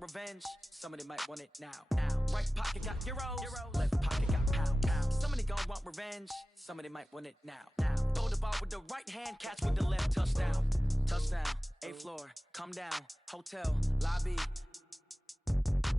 want revenge. Somebody might want it now. Right pocket got euros, left pocket got pound. Somebody gon' want revenge. Somebody might want it now. Throw the ball with the right hand, catch with the left. Touchdown, touchdown. 8th floor, come down. Hotel, lobby.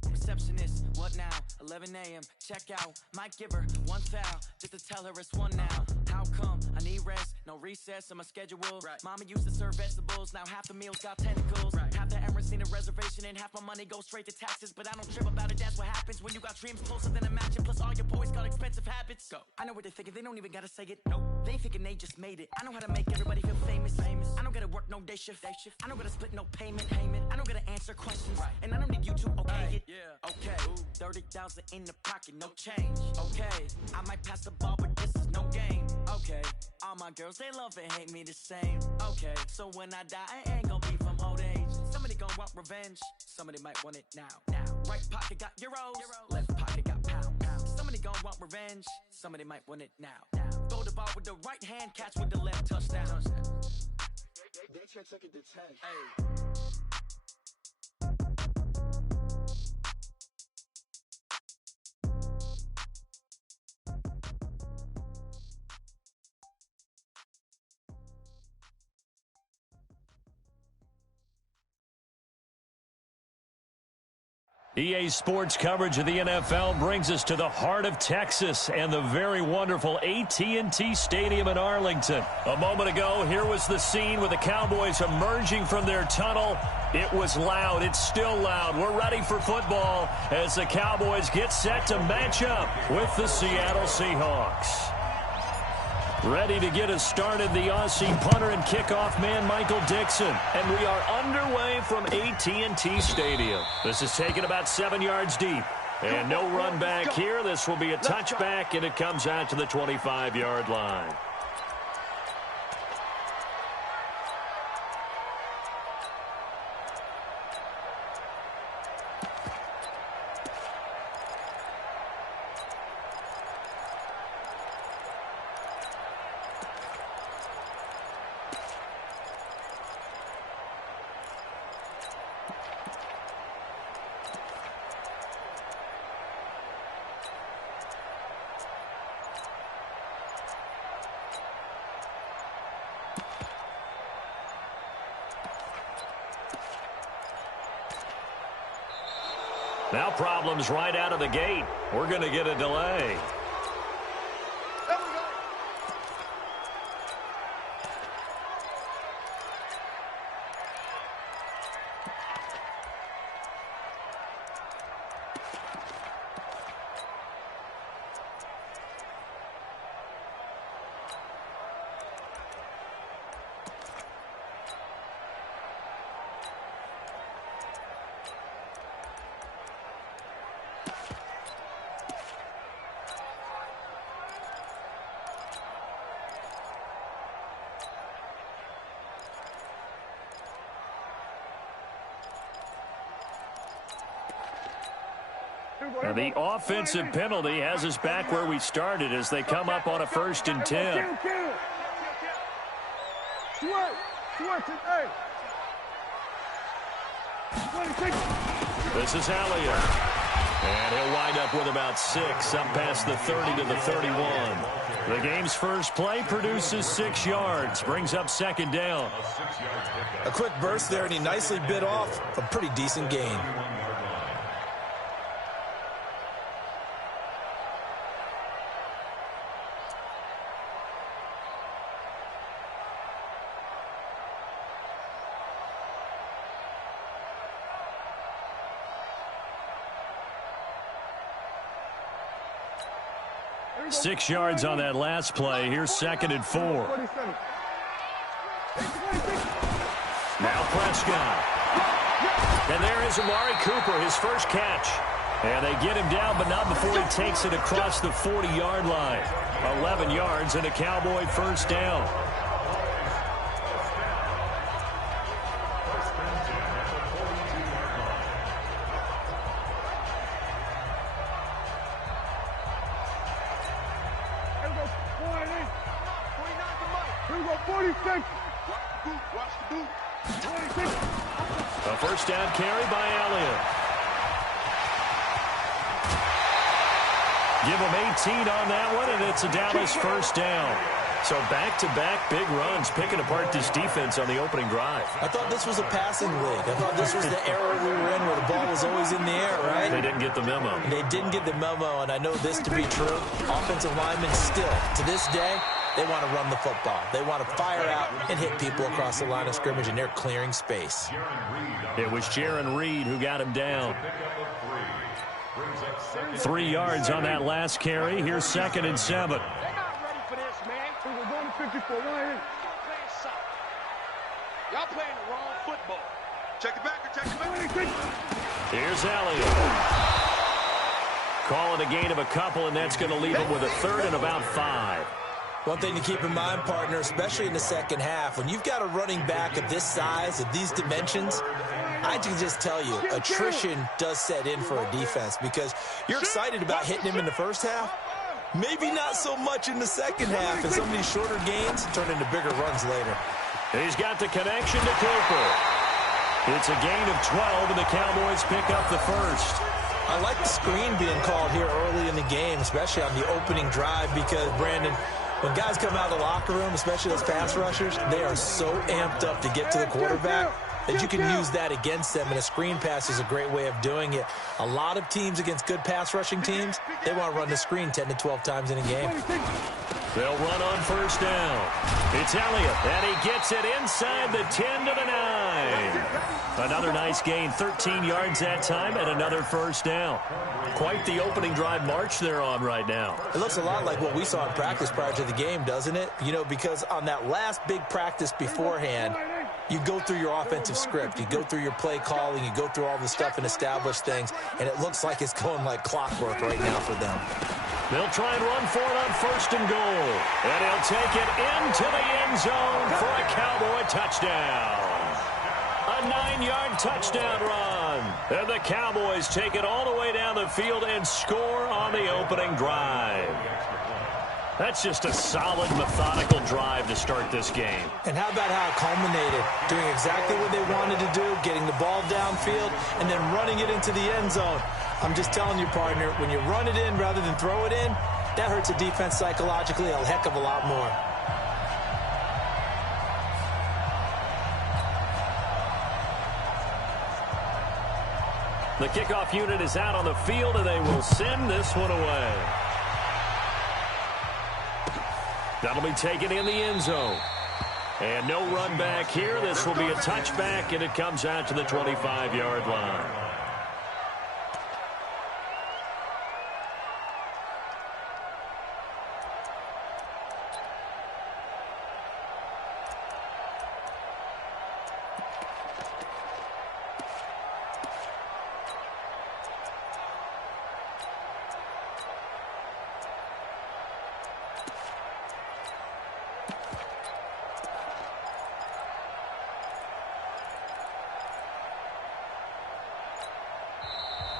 Receptionist, what now? 11 a.m. Check out. Might give her one foul just to tell her it's one now. How come? I need rest, no recess in my schedule. Right. Mama used to serve vegetables, now half the meals got tentacles. Right. Half the Emirates need a reservation and half my money goes straight to taxes. But I don't trip about it, that's what happens when you got dreams closer than a matching. Plus all your boys got expensive habits. Go. I know what they're thinking, they don't even gotta say it. Nope. They ain't thinking they just made it. I know how to make everybody feel famous. I don't gotta work no day shift. I don't gotta split no payment. I don't gotta answer questions. Right. And I don't need you to okay it. Yeah. Okay. 30,000 in the pocket, no change. Okay. I might pass the ball, but this is no game. Okay. All my girls, they love and hate me the same. Okay. So when I die, I ain't gonna be from old age. Somebody gon' want revenge. Somebody might want it now. Right pocket got euros, left pocket got pound. Somebody gon' want revenge. Somebody might want it now. Throw the ball with the right hand, catch with the left. Touchdown. That check took it to 10. Hey. EA Sports coverage of the NFL brings us to the heart of Texas and the very wonderful AT&T Stadium in Arlington. A moment ago, here was the scene with the Cowboys emerging from their tunnel. It was loud. It's still loud. We're ready for football as the Cowboys get set to match up with the Seattle Seahawks. Ready to get us started, the Aussie punter and kickoff man, Michael Dixon. And we are underway from AT&T Stadium. This is taken about 7 yards deep. And no run back here. This will be a touchback, and it comes out to the 25-yard line. Now problems right out of the gate. We're going to get a delay. And the offensive penalty has us back where we started as they come up on a 1st and 10. This is Elliott. And he'll wind up with about 6 up past the 30 to the 31. The game's first play produces 6 yards, brings up 2nd down. A quick burst there, and he nicely bit off a pretty decent gain. Six yards on that last play. Here's 2nd and 4. Now Prescott. And there is Amari Cooper, his first catch. And they get him down, but not before he takes it across the 40-yard line. 11 yards and a Cowboy 1st down. A 1st down carry by Elliott. Give them 18 on that one, and it's a Dallas first down. So back-to-back big runs, picking apart this defense on the opening drive. I thought this was a passing league. I thought this was the era we were in where the ball was always in the air, right? They didn't get the memo. They didn't get the memo, and I know this to be true. Offensive linemen still, to this day, they want to run the football. They want to fire out and hit people across the line of scrimmage, and they're clearing space. It was Jaron Reed who got him down. 3 yards on that last carry. Here's 2nd and 7. Y'all playing the wrong football. Check it back. Here's Elliott. Calling a gain of a couple, and that's going to leave him with a 3rd and about 5. One thing to keep in mind, partner, especially in the second half, when you've got a running back of this size, of these dimensions, I can just tell you, attrition does set in for a defense because you're excited about hitting him in the first half. Maybe not so much in the second half, and some of these shorter gains turn into bigger runs later. He's got the connection to Cooper. It's a gain of 12, and the Cowboys pick up the first. I like the screen being called here early in the game, especially on the opening drive, because, Brandon, when guys come out of the locker room, especially those pass rushers, they are so amped up to get to the quarterback that you can use that against them, and a screen pass is a great way of doing it. A lot of teams against good pass rushing teams, they want to run the screen 10 to 12 times in a game. They'll run on first down. It's Elliott, and he gets it inside the 10 to the 9. Another nice gain, 13 yards that time, and another first down. Quite the opening drive march they're on right now. It looks a lot like what we saw in practice prior to the game, doesn't it? You know, because on that last big practice beforehand, you go through your offensive script, you go through your play calling, you go through all the stuff and establish things, and it looks like it's going like clockwork right now for them. They'll try and run for it on 1st and goal. And he'll take it into the end zone for a Cowboy touchdown. A 9-yard touchdown run. And the Cowboys take it all the way down the field and score on the opening drive. That's just a solid, methodical drive to start this game. And how about how it culminated? Doing exactly what they wanted to do, getting the ball downfield, and then running it into the end zone. I'm just telling you, partner, when you run it in rather than throw it in, that hurts a defense psychologically a heck of a lot more. The kickoff unit is out on the field, and they will send this one away. That'll be taken in the end zone. And no run back here. This will be a touchback, and it comes out to the 25-yard line.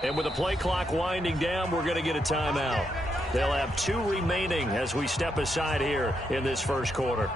And with the play clock winding down, we're going to get a timeout. They'll have 2 remaining as we step aside here in this first quarter.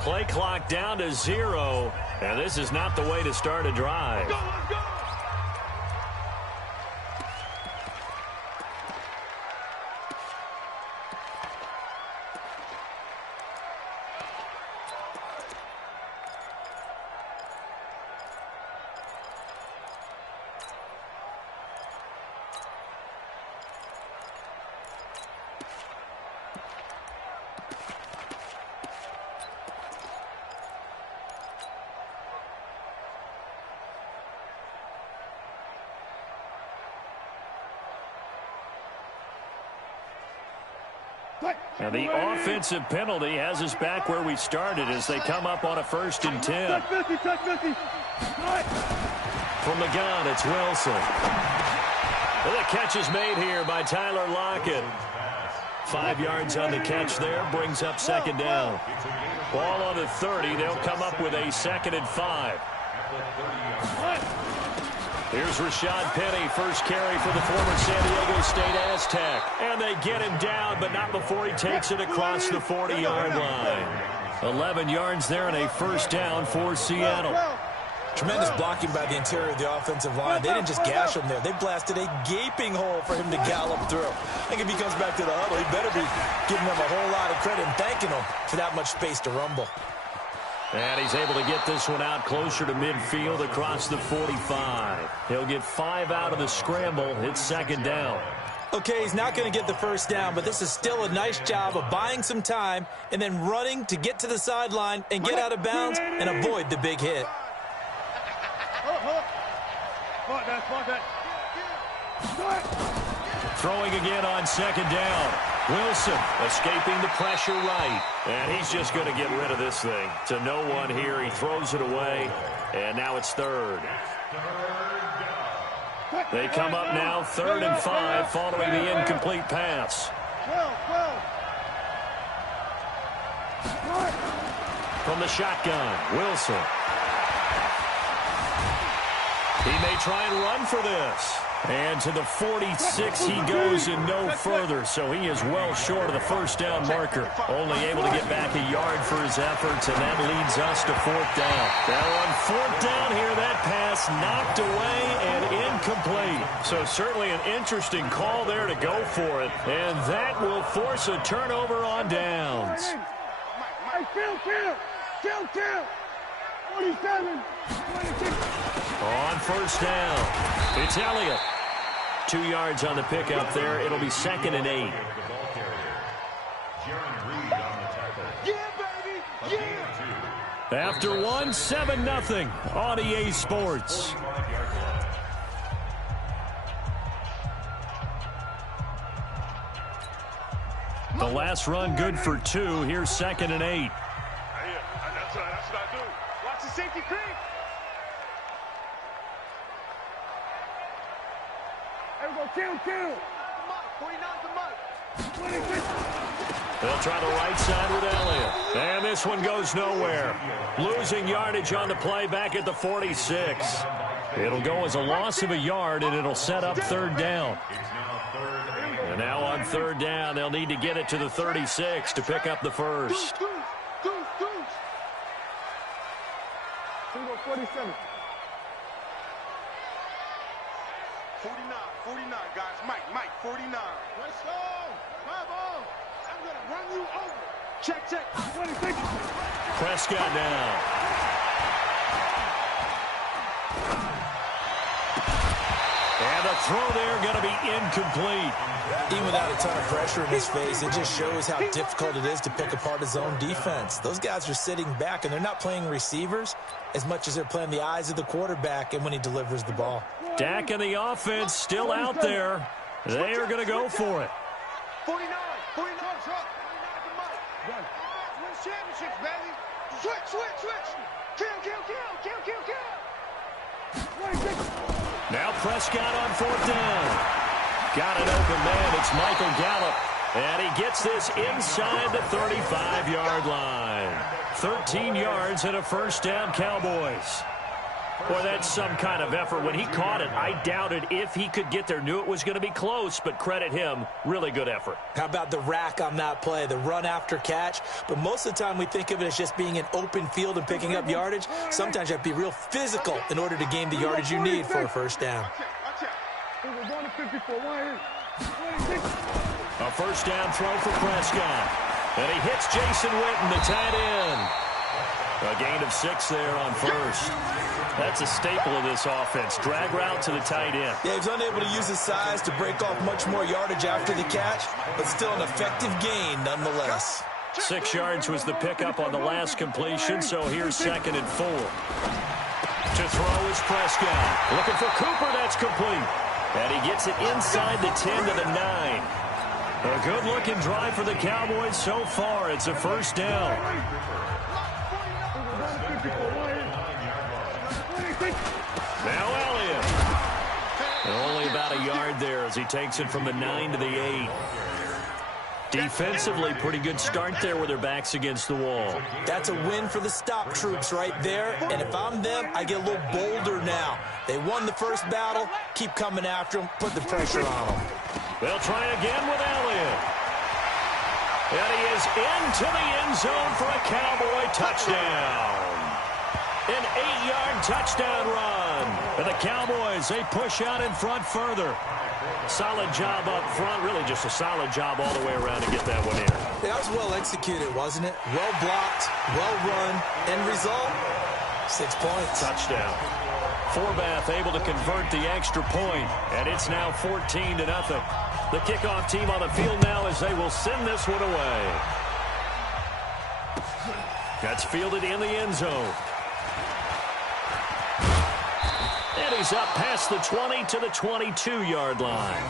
Play clock down to 0, and this is not the way to start a drive. Let's go! And the offensive penalty has us back where we started as they come up on a 1st and 10. From the gun, it's Wilson. Well, the catch is made here by Tyler Lockett. 5 yards on the catch there, brings up 2nd down. Ball on the 30. They'll come up with a 2nd and 5. Here's Rashad Penny, first carry for the former San Diego State Aztec. And they get him down, but not before he takes it across the 40-yard line. 11 yards there and a 1st down for Seattle. Tremendous blocking by the interior of the offensive line. They didn't just gash him there. They blasted a gaping hole for him to gallop through. I think if he comes back to the huddle, he better be giving them a whole lot of credit and thanking them for that much space to rumble. And he's able to get this one out closer to midfield across the 45. He'll get 5 out of the scramble. It's 2nd down. Okay, he's not going to get the 1st down, but this is still a nice job of buying some time and then running to get to the sideline and get out of bounds and avoid the big hit. Throwing again on 2nd down. Wilson escaping the pressure right. And he's just going to get rid of this thing. To no one here. He throws it away. And now it's 3rd. They come up now 3rd and 5 following the incomplete pass. From the shotgun, Wilson. He may try and run for this. And to the 46 he goes and no further. So he is well short of the 1st down marker. Only able to get back a yard for his efforts, and that leads us to 4th down. Now on 4th down here, that pass knocked away and incomplete. So certainly an interesting call there to go for it. And that will force a turnover on downs. Kill. 47. 26. On 1st down, it's Elliott. 2 yards on the pickup there. It'll be 2nd and 8. After one, 7-0 on EA Sports. The last run good for 2. Here's 2nd and 8. That's what I do. Watch the safety creep. Kill. 49 to Mike. 26. They'll try the right side with Elliott. And this one goes nowhere. Losing yardage on the play back at the 46. It'll go as a loss of a yard, and it'll set up 3rd down. And now on 3rd down, they'll need to get it to the 36 to pick up the 1st. 47. 49, guys. Mike, 49. Let's go. Bravo. I'm going to run you over. Check. 26. Prescott now. And the throw there going to be incomplete. Even without a ton of pressure in his face, it just shows how difficult it is to pick apart his own defense. Those guys are sitting back, and they're not playing receivers as much as they're playing the eyes of the quarterback and when he delivers the ball. Dak and the offense still out there. They are going to go for it. 49 to Mike. Win championships, baby. Switch. Kill. 26. Now Prescott on 4th down. Got an open man. It's Michael Gallup. And he gets this inside the 35-yard line. 13 yards and a 1st down, Cowboys. Boy, that's some kind of effort. When he caught it, I doubted if he could get there. Knew it was going to be close, but credit him. Really good effort. How about the rack on that play, the run after catch? But most of the time we think of it as just being an open field and picking up yardage. Sometimes you have to be real physical in order to gain the yardage you need for a 1st down. We're going to 54. A 1st down throw for Prescott. And he hits Jason Witten, the tight end. A gain of 6 there on 1st. That's a staple of this offense. Drag route to the tight end. Yeah, he's unable to use his size to break off much more yardage after the catch, but still an effective gain nonetheless. 6 yards was the pickup on the last completion, so here's 2nd and 4. To throw is Prescott. Looking for Cooper, that's complete. And he gets it inside the 10 to the 9. A good-looking drive for the Cowboys so far. It's a first down. Now Elliott. Only about a yard there as he takes it from the 9 to the 8. Defensively, pretty good start there with their backs against the wall. That's a win for the stop troops right there. And if I'm them, I get a little bolder now. They won the first battle. Keep coming after them. Put the pressure on them. They'll try again with Elliott. And he is into the end zone for a Cowboy touchdown. An 8-yard touchdown run. And the Cowboys, they push out in front further. Solid job up front. Really just a solid job all the way around to get that one in. That was well executed, wasn't it? Well blocked, well run. End result, 6 points. Touchdown. Forbath able to convert the extra point, and it's now 14-0. The kickoff team on the field now as they will send this one away. That's fielded in the end zone. And he's up past the 20 to the 22-yard line.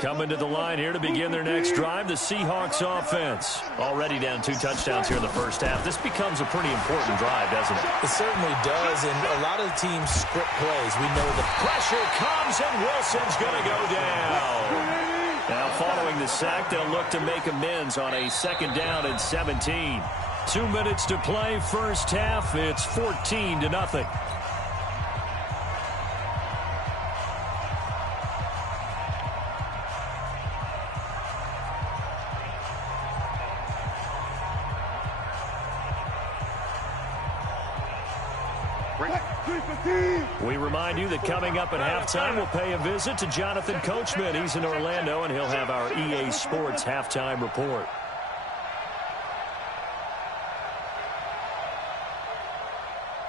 Coming to the line here to begin their next drive, the Seahawks offense. Already down 2 touchdowns here in the first half. This becomes a pretty important drive, doesn't it? It certainly does, and a lot of the teams script plays. We know the pressure comes, and Wilson's going to go down. Now, following the sack, they'll look to make amends on a 2nd down and 17. 2 minutes to play, first half. It's 14-0. We remind you that coming up at halftime, we'll pay a visit to Jonathan Coachman. He's in Orlando, and he'll have our EA Sports halftime report.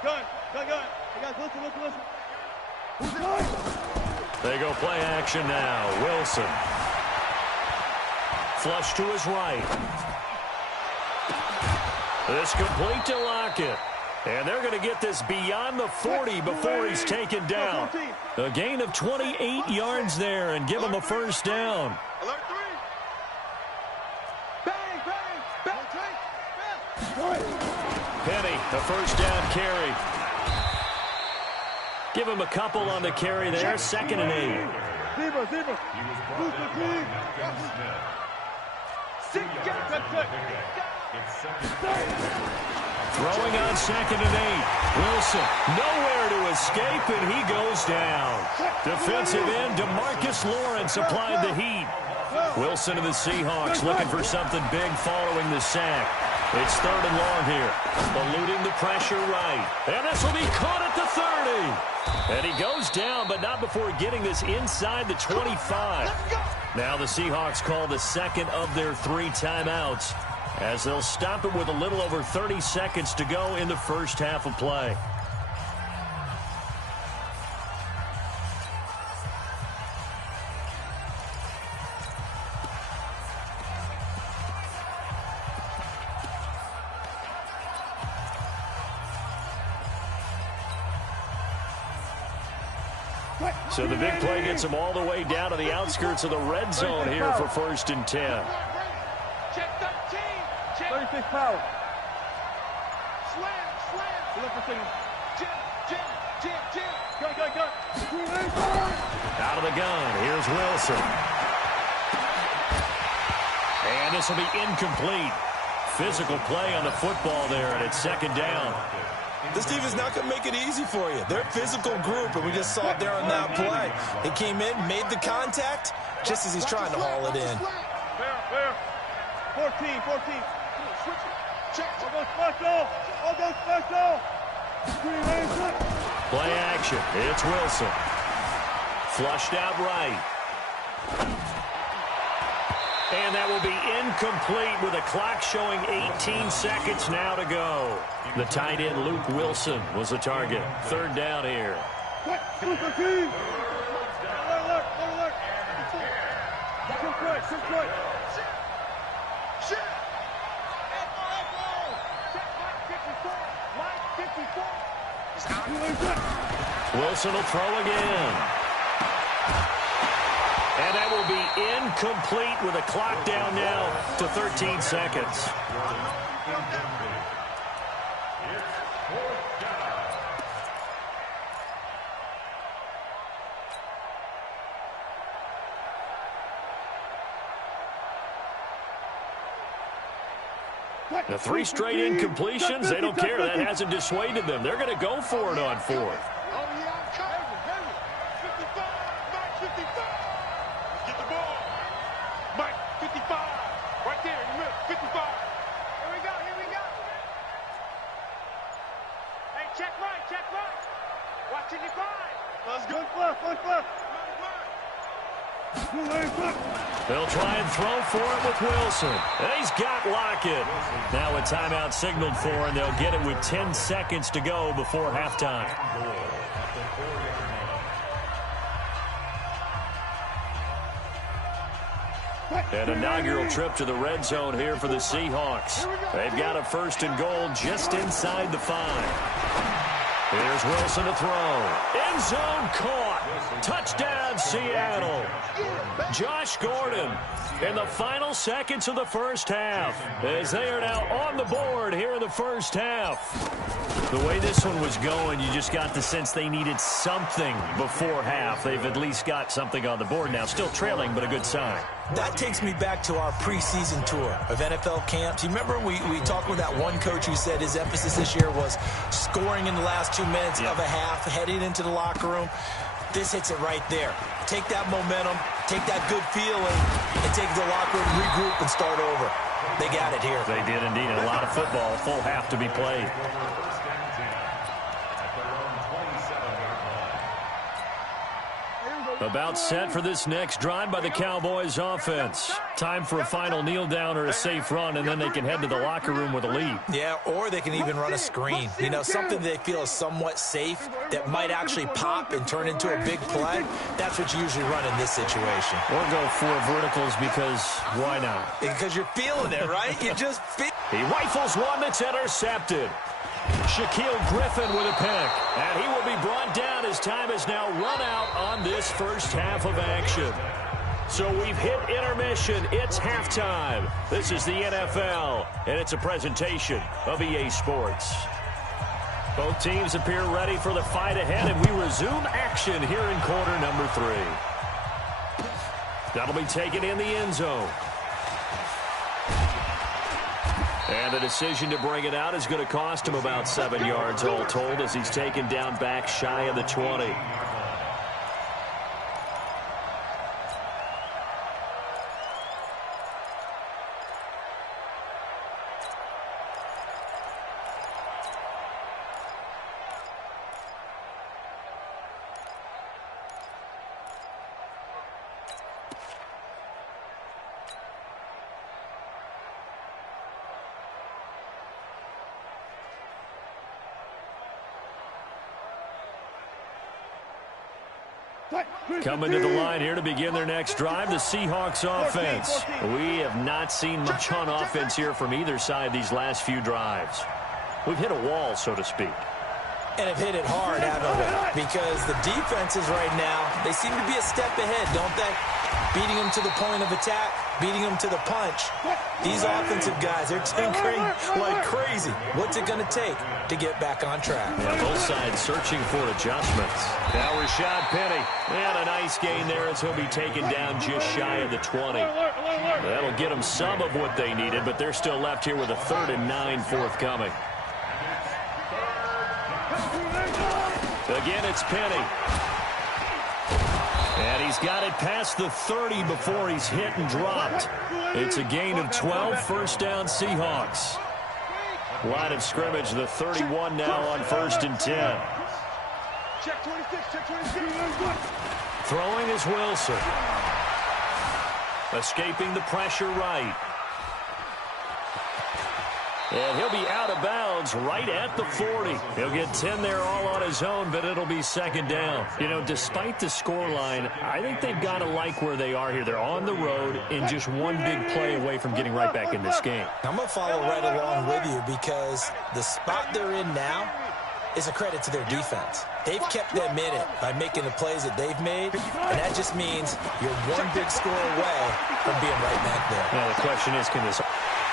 Gun. Hey guys, listen. They go play action now. Wilson. Flush to his right. This complete to Lockett. And they're going to get this beyond the 40 before he's taken down. A gain of 28 yards there and give him a first down. Alert 3. Bang. Penny, the first down carry. Give him a couple on the carry there. 2nd and 8. Zebra. Throwing on 2nd and 8. Wilson nowhere to escape, and he goes down. Defensive end DeMarcus Lawrence applied the heat. Wilson and the Seahawks looking for something big following the sack. It's 3rd and long here. Eluding the pressure right. And this will be caught at the 30. And he goes down, but not before getting this inside the 25. Now the Seahawks call the 2nd of their 3 timeouts, as they'll stop it with a little over 30 seconds to go in the first half of play. So the big play gets them all the way down to the outskirts of the red zone here for 1st and 10. Check 13. 36 power. Slam. Look for signal. Jim. Go. Out of the gun. Here's Wilson. And this will be incomplete. Physical play on the football there, and it's 2nd down. This team is not going to make it easy for you. They're a physical group, and we just saw it there on that play. They came in, made the contact, just as he's trying to haul it in. Fair. 14. Switch it. Check. I'll go special. Play action. It's Wilson. Flushed out right. And that will be incomplete with a clock showing 18 seconds now to go. The tight end, Luke Wilson, was the target. Third down here. Wilson will throw again. And that will be incomplete with a clock down now to 13 seconds. The 3 straight incompletions, they don't care. That hasn't dissuaded them. They're going to go for it on 4th. They'll try and throw for it with Wilson. And he's got Lockett. Now a timeout signaled for, and they'll get it with 10 seconds to go before halftime. An inaugural trip to the red zone here for the Seahawks. They've got a 1st and goal just inside the 5. Here's Wilson to throw. End zone caught. Touchdown, Seattle. Josh Gordon in the final seconds of the first half, as they are now on the board here in the first half. The way this one was going, you just got the sense they needed something before half. They've at least got something on the board now. Still trailing, but a good sign. That takes me back to our preseason tour of NFL camps. You remember we talked with that one coach who said his emphasis this year was scoring in the last 2 minutes of a half, heading into the locker room. This hits it right there. Take that momentum, take that good feeling, and take the locker room, regroup, and start over. They got it here. They did indeed. A lot of football, full half to be played. About set for this next drive by the Cowboys offense. Time for a final kneel down or a safe run, and then they can head to the locker room with a lead. Yeah, or they can even run a screen. You know, something they feel is somewhat safe that might actually pop and turn into a big play. That's what you usually run in this situation. Or go 4 verticals because why not? Because you're feeling it, right? You just feel. He rifles one that's intercepted. Shaquille Griffin with a pick, and he will be brought down as time has now run out on this first half of action. So we've hit intermission. It's halftime. This is the NFL, and it's a presentation of EA Sports. Both teams appear ready for the fight ahead, and we resume action here in quarter number 3. That'll be taken in the end zone. And the decision to bring it out is going to cost him about 7 yards all told, as he's taken down back shy of the 20. Coming to the line here to begin their next drive, the Seahawks offense. We have not seen much on offense here from either side these last few drives. We've hit a wall, so to speak. And have hit it hard, haven't we? Because the defenses right now, they seem to be a step ahead, don't they? Beating them to the point of attack, beating them to the punch. These offensive guys, they're tinkering like crazy. What's it going to take to get back on track? Yeah, both sides searching for adjustments. Now Rashad Penny. And a nice gain there as he'll be taken down just shy of the 20. That'll get them some of what they needed, but they're still left here with a 3rd and 9 forthcoming. Again, it's Penny. And he's got it past the 30 before he's hit and dropped. It's a gain of 12, first down Seahawks. Line of scrimmage, the 31 now on 1st and 10. Check 26, check 26. Throwing is Wilson. Escaping the pressure right. And he'll be out of bounds right at the 40. He'll get 10 there all on his own, but it'll be second down. You know, despite the scoreline, I think they've got to like where they are here. They're on the road and just one big play away from getting right back in this game. I'm going to follow right along with you because the spot they're in now is a credit to their defense. They've kept them in it by making the plays that they've made, and that just means you're one big score away from being right back there. Now the question is, can this...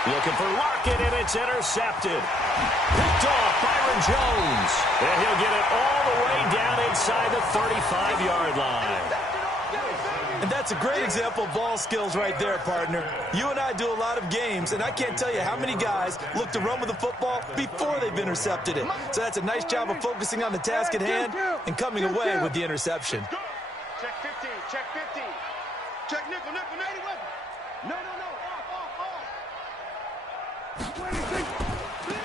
Looking for Lockett, and it's intercepted. Picked off Byron Jones. And he'll get it all the way down inside the 35-yard line. And that's a great example of ball skills right there, partner. You and I do a lot of games, and I can't tell you how many guys look to run with the football before they've intercepted it. So that's a nice job of focusing on the task at hand and coming away with the interception. Check 15, check 15. Check nickel, 80 weapon. No.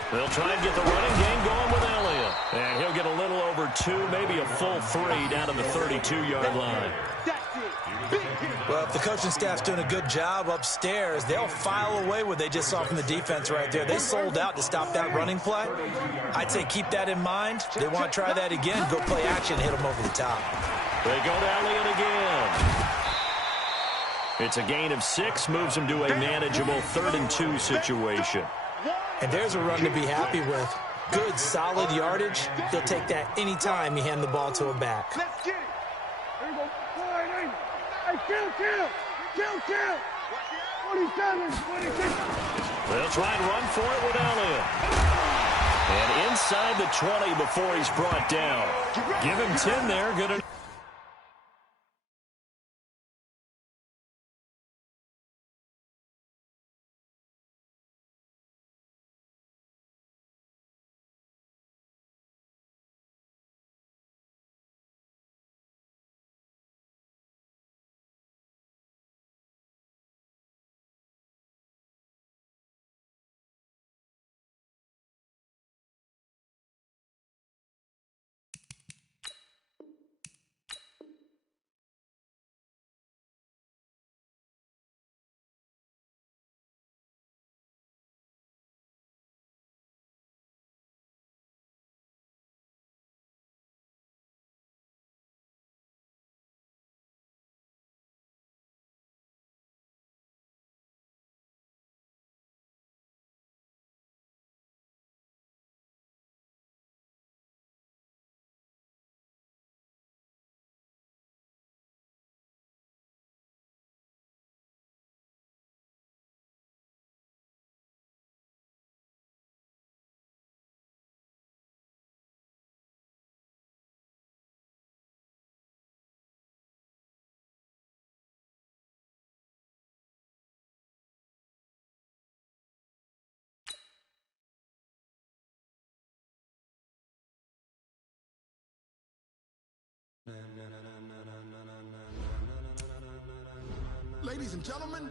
They'll try and get the running game going with Elliott. And he'll get a little over 2, maybe a full 3 down to the 32-yard line. Well, if the coaching staff's doing a good job upstairs, they'll file away what they just saw from the defense right there. They sold out to stop that running play. I'd say keep that in mind. They want to try that again. Go play action, hit them over the top. They go to Elliott again. It's a gain of 6, moves them to a manageable 3rd and 2 situation. And there's a run to be happy with. Good, solid yardage. He'll take that any time you hand the ball to a back. Let's get it. There you go. Hey, kill. 27, 26. They'll try and run for it with Elliott. And inside the 20 before he's brought down. Give him 10 there. Good enough. Ladies and gentlemen,